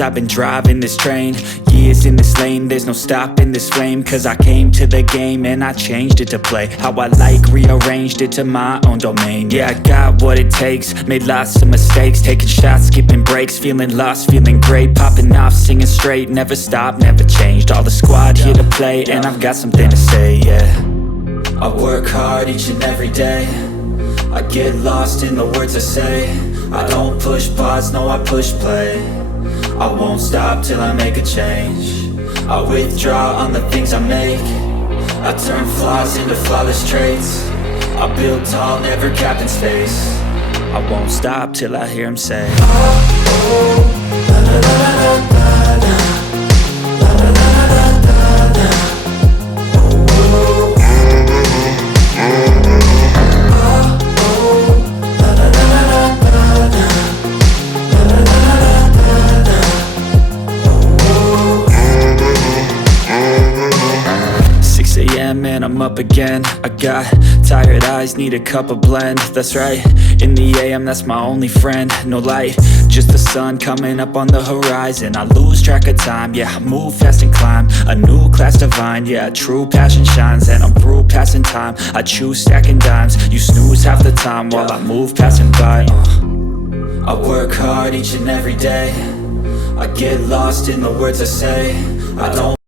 years I've been driving this train, years in this lane, there's no stopping this flame. Cause I came to the game and I changed it to play how I like, rearranged it to my own domain. Yeah, I got what it takes, made lots of mistakes, taking shots, skipping breaks, feeling lost, feeling great, popping off, singing straight, never stopped, never changed. All the squad here to play, and I've got something to say, yeah. I work hard each and every day, I get lost in the words I say. I don't push pause, no, I push play. I won't stop till I make a change. I withdraw on the things I make. I turn flaws into flawless traits. I build tall, never capped in space. I won't stop till I hear him say, oh, oh, la la la la la la, la la la la la la, oh, oh. And I'm up again. I got tired eyes, need a cup of blend. That's right, in the AM, that's my only friend. No light, just the sun coming up on the horizon. I lose track of time, yeah, I move fast and climb a new class divine, yeah, true passion shines. And I'm through passing time, I choose stacking dimes. You snooze half the time while I move passing by. I work hard each and every day, I get lost in the words I say. I don't